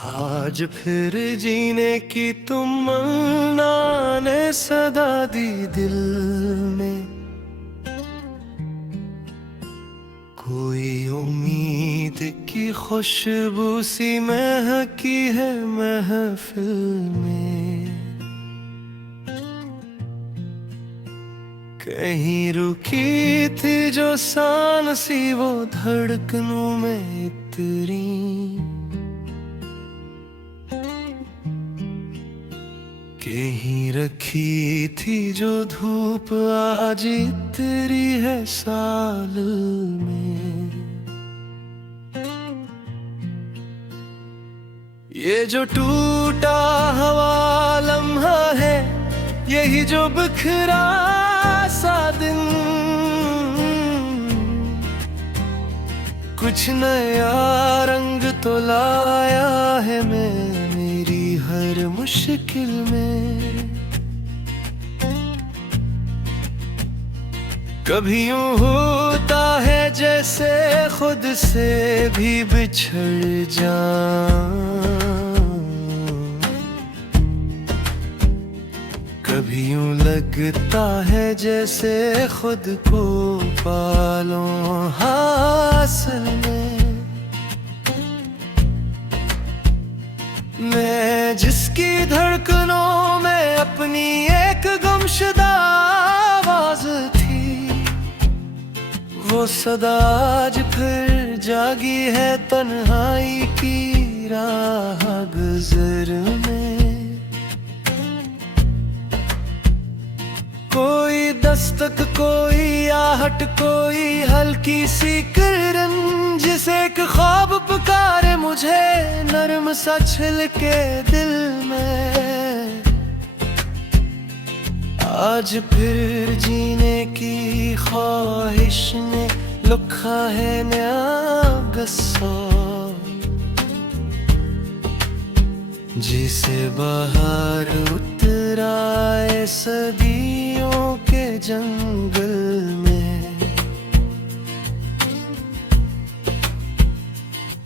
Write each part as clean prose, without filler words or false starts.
आज फिर जीने की तमन्ना ने सदा दी दिल में। कोई उम्मीद की खुशबू सी महकी है महफिल में। कहीं रुकी थी जो सान सी वो धड़कनों में इतरी। कहीं रखी थी जो धूप आज इतरी है साल में। ये जो टूटा हवा लम्हा है, यही जो बिखरा सा दिन। कुछ नया रंग तो लाया है मेरी हर मुश्किल में। कभी यूं होता है जैसे खुद से भी बिछड़ जाऊं। कभी यूं लगता है जैसे खुद को पालूं हासिल में। मैं जिसकी धड़कनों में अपनी एक गुमशुदा आवाज थी, वो सदा आज फिर जागी है तन्हाई की राह गुजर में। कोई दस्तक, कोई आहट, कोई हल्की सी किरण, जिसे एक ख्वाब पुकारे मुझे नरम सा छिलके दिल में। आज फिर जीने की ख्वाहिश ने लिखा है नया गस्सा, जिसे बाहर उतराए सदियों के जंगल में।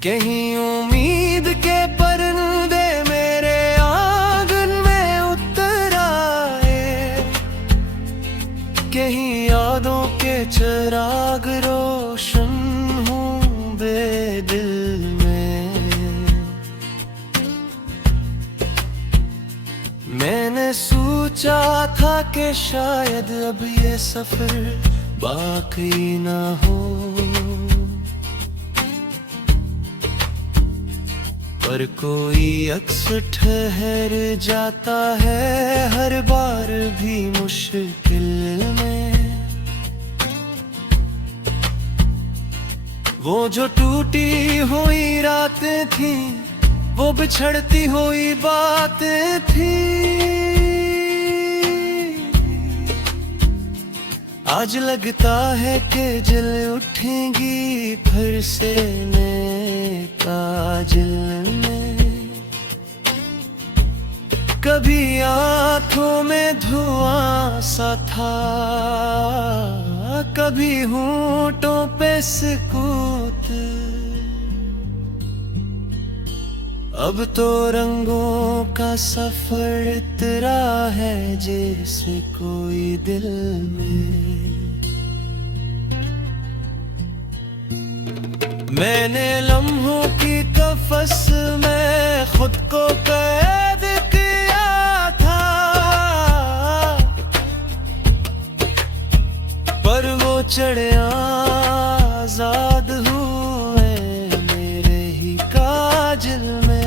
कहीं उम्मीद के परिंदे मेरे आंगन में उतर आए, कहीं यादों के चिराग रोशन हूँ बेदिल में। मैंने सोचा था कि शायद अब ये सफर बाकी ना हो, पर कोई अक्स ठहर जाता है हर बार भी मुश्किल में। वो जो टूटी हुई रातें थी, वो बिछड़ती हुई बातें थी। आज लगता है कि जल उठेंगी फिर से नए काजल में। कभी आंखों में धुआं सा था, कभी होंठों पे सुकूत। अब तो रंगों का सफर इतरा है जैसे कोई दिल में। मैंने लम्हों की कफस में खुद को कैद किया था, पर वो चिड़िया आजाद हुए मेरे ही काजल में।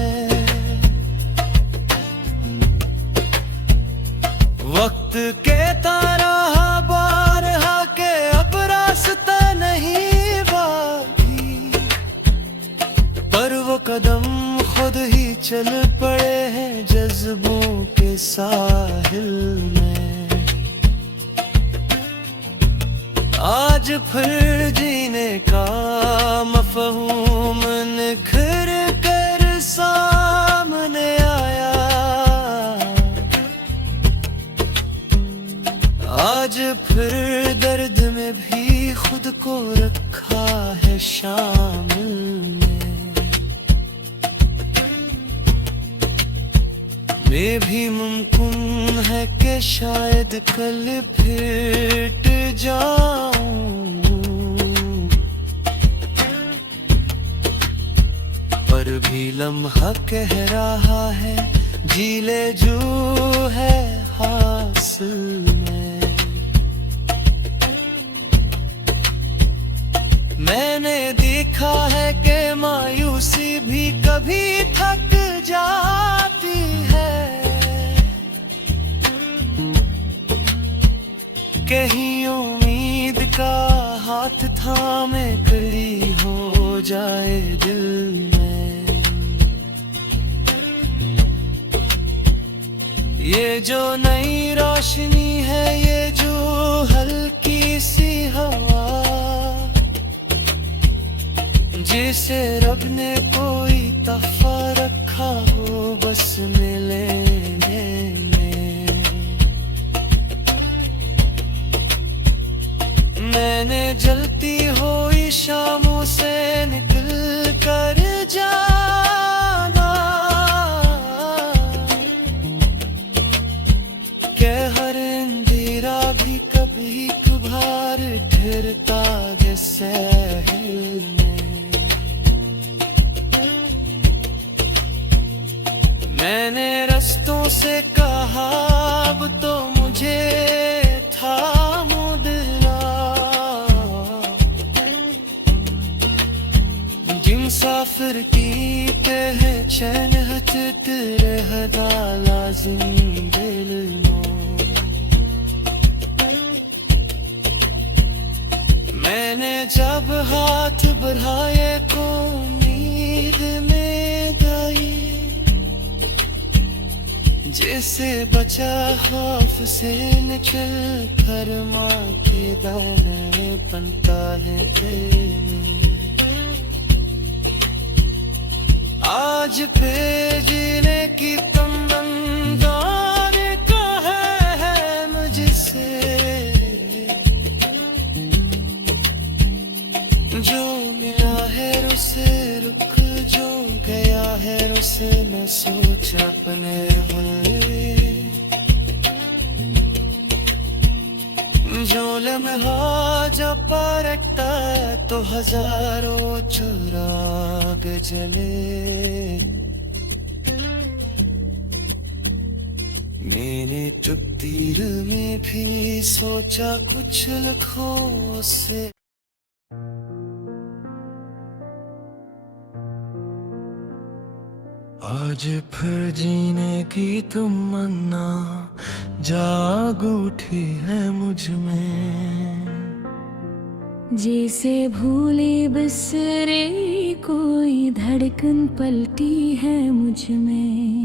वक्त के तारा बारहा के अब रास्ता नहीं बाकी, पर वो कदम खुद ही चल पड़े हैं जज्बों के साहिल में। आज फिर जीने का मफ़हूम निखर कर सामने आया। आज फिर दर्द में भी खुद को रखा है शामिल में। में भी मुमकिन है कि शायद कल फिट जाऊं, पर भी लम्हा कह रहा है जी ले जो है हासिल में। मैंने देखा है कि मायूसी भी कभी थक जाती है, कहीं उम्मीद का हाथ थामे खड़ी हो जाए दिल में। ये जो नई रोशनी है, ये जो हल्की सी हवा, जिसे रब ने कोई तोहफा रखा हो बस मिलने में। मैंने जलती हुई शामों से निकल कर जाना, के हर अंधेरा भी कभी कभार ठहरता है सहल में। मैंने रस्तों से कहा अब तो मुझे थामो दिला, जिमसाफिर की पहचान हत रहदा लाजिम दिल नो। मैंने जब हाथ बढ़ाए को उम्मीद में गई, जैसे बचा खौफ से निकल कर माँ के दाने बनता है दिल में। आज पे जीने की तमन्ना का है मुझसे, जो मिला है उसे रुक, जो गया है उसे मैं सोच अपने जो लम्हा जब परखता तो हजारों चिराग जले। मैंने तकदीर में भी सोचा कुछ लखों से। आज फिर जीने की तमन्ना जाग उठी है मुझ में, जैसे भूले बिसरे कोई धड़कन पलटी है मुझ में।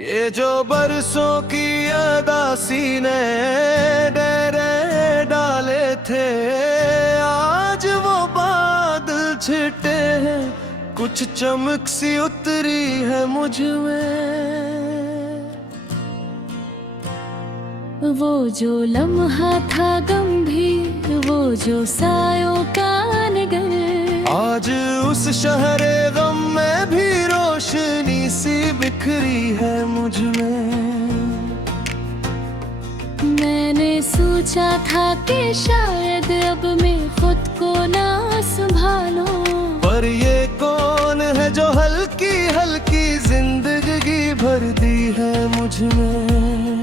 ये जो बरसों की अदासी ने डेरे डाले थे, आज वो बादल छिटे हैं, कुछ चमक सी उतरी है मुझ में। वो जो लम्हा था गंभीर, वो जो सायों का नगर, आज उस शहरे गम में भी रोशनी सी बिखरी है मुझ में। मैंने सोचा था कि शायद अब मैं खुद को ना संभालूं, पर ये कौन है जो हल्की हल्की जिंदगी भर दी है मुझ में।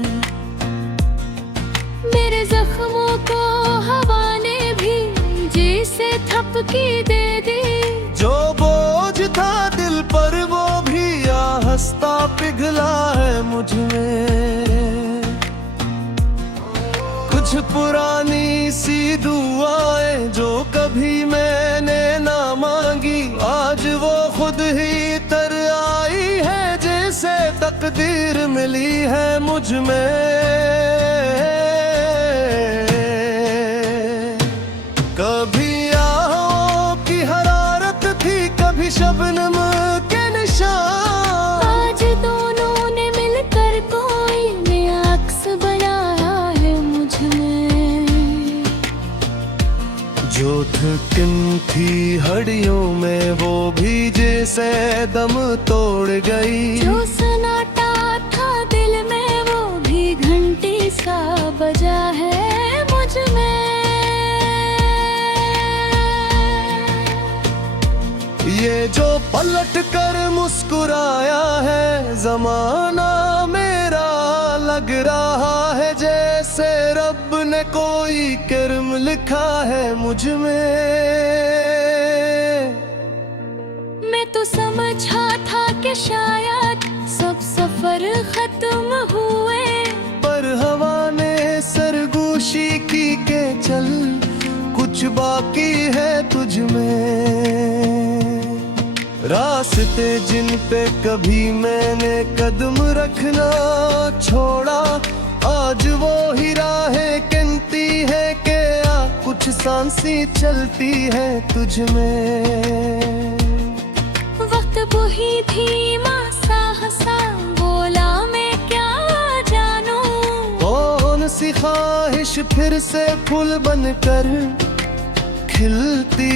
मेरे जख्मों को हवा ने भी जैसे थपकी दे दी, जो बोझ था दिल पर वो भी आहस्ता पिघला है मुझ में। कुछ पुरानी सी दुआएं जो कभी मैंने ना मांगी, आज वो खुद ही तर आई है, जैसे तकदीर मिली है मुझ में। कभी आहों की हरारत थी, कभी शबनम के निशान, आज दोनों ने मिलकर कोई नया अक्स बनाया है मुझ में। जो थकन थी हड्डियों में वो भी जैसे दम तोड़ गई। जो सन्नाटा था दिल में वो भी घंटी सा बजा है मुझ में। ये जो पलट कर मुस्कुराया है जमाना मेरा, लग रहा है जैसे रब ने कोई कर्म लिखा है मुझ में। मैं तो समझा था कि शायद सब सफर खत्म हुए, पर हवा ने सरगोशी की के चल कुछ बाकी है तुझ में। रास्ते जिन पे कभी मैंने कदम रखना छोड़ा, आज वो ही राहें कहती है कि आ कुछ सांसी चलती है तुझ में। वक्त वही धीमा सा हंसा, बोला मैं क्या जानूं। कौन सी ख्वाहिश फिर से फूल बनकर खिलती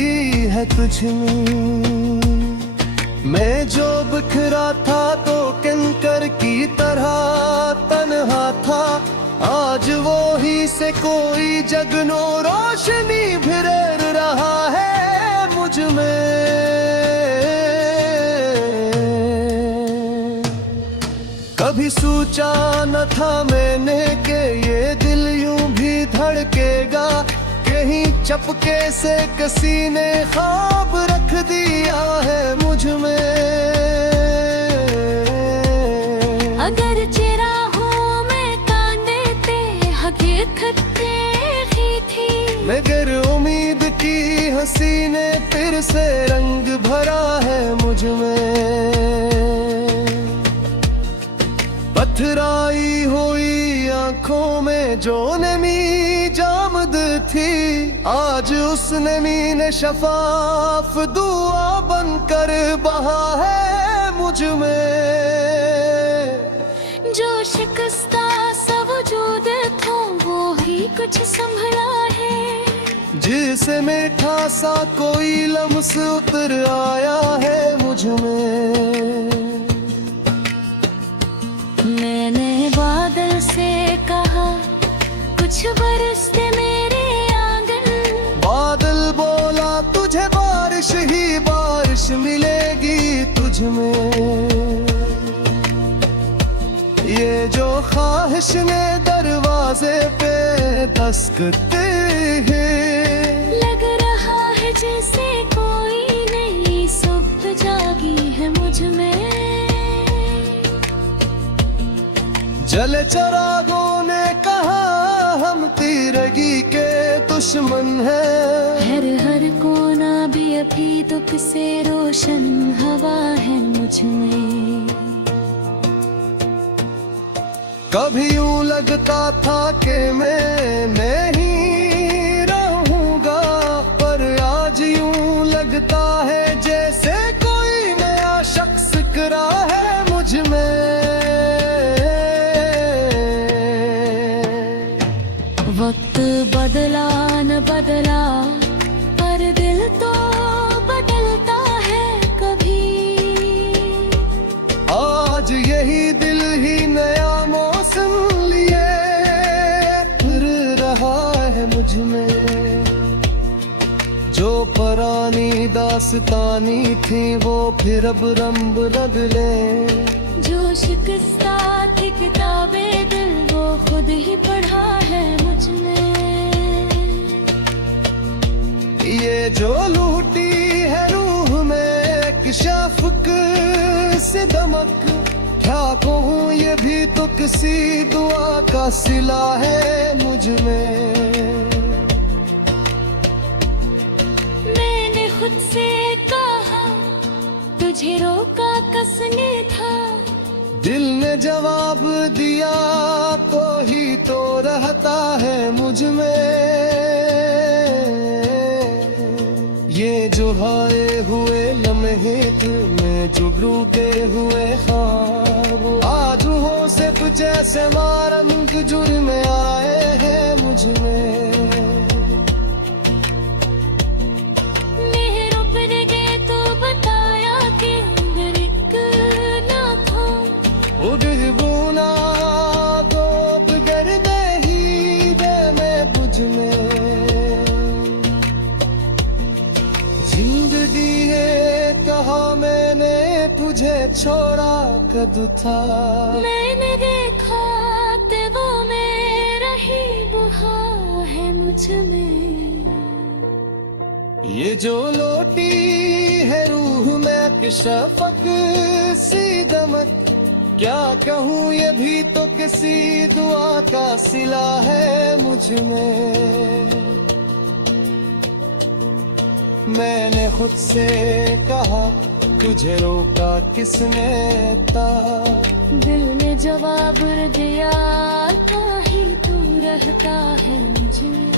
है तुझ में। मैं जो बिखरा था तो कंकर की तरह तन्हा था, आज वो ही से कोई जगनो रोशनी फिर रहा है मुझ में। कभी सोचा न था मैंने कि ये दिल यूं भी धड़केगा, कहीं चपके से किसी ने ख्वाब रख दिया है मुझ में। अगर चिराहों में कांदे हकीकत ही थी, मगर उम्मीद की हंसी ने फिर से रंग भरा है मुझ में। पथराई हुई आंखों में जो नमी जामद थी, आज उस नमी ने शफाफ दुआ बनकर बहा है मुझ में। जो शिकस्ता सा वजूद था वो ही कुछ संभला है, जिसे मीठा सा कोई लम्स उतर आया है मुझ में। मैंने बादल से कहा कुछ बरसते मेरे आंगन, बादल बोला तुझे बारिश ही बारिश मिलेगी तुझ में। ये जो ख्वाहिश ने दरवाजे पे दस्तक है, लग रहा है जैसे कोई नई सुबह जागी है मुझ में। जले चरागों ने कहा हम तीरगी के दुश्मन हैं, हर कोना भी अभी दुख से रोशन हवा है मुझ में। कभी यूं लगता था कि मैं नहीं रहूंगा, पर आज यूं लगता है जैसे कोई नया शख्स करा है मुझ में। वक्त बदला न बदला पर दिल तो बदलता है कभी। आज यही दिल ही नया मौसम लिए फिर रहा है मुझ में। जो पुरानी दास्तानी थी वो फिर अब रंग बदले, जो शिकस्ता थी किताबें दिल वो खुद ही पढ़ा है मुझ में। ये जो लूटी है रूह में एक शफ़क़ से दमक, क्या कहूँ ये भी तो किसी दुआ का सिला है मुझ में। मैंने खुद से कहा तुझे रोका कसने था, दिल ने जवाब दिया कोई तो रहता है मुझ में। ये जो हाए हुए लम्हे में जुगरू के हुए ख्वाब, आज हो से तुझ जैसे मारंग जुर्म आए हैं मुझ में। छोड़ा कदू था। मैंने देखा ते वो मेरा ही बुहा है मुझ में। ये जो लोटी है रूह में कि शफक सी दमक, क्या कहूँ ये भी तो किसी दुआ का सिला है मुझ में। मैंने खुद से कहा तुझे रोका किसने था, दिल ने जवाब दिया, काहे तू रहता है मुझे।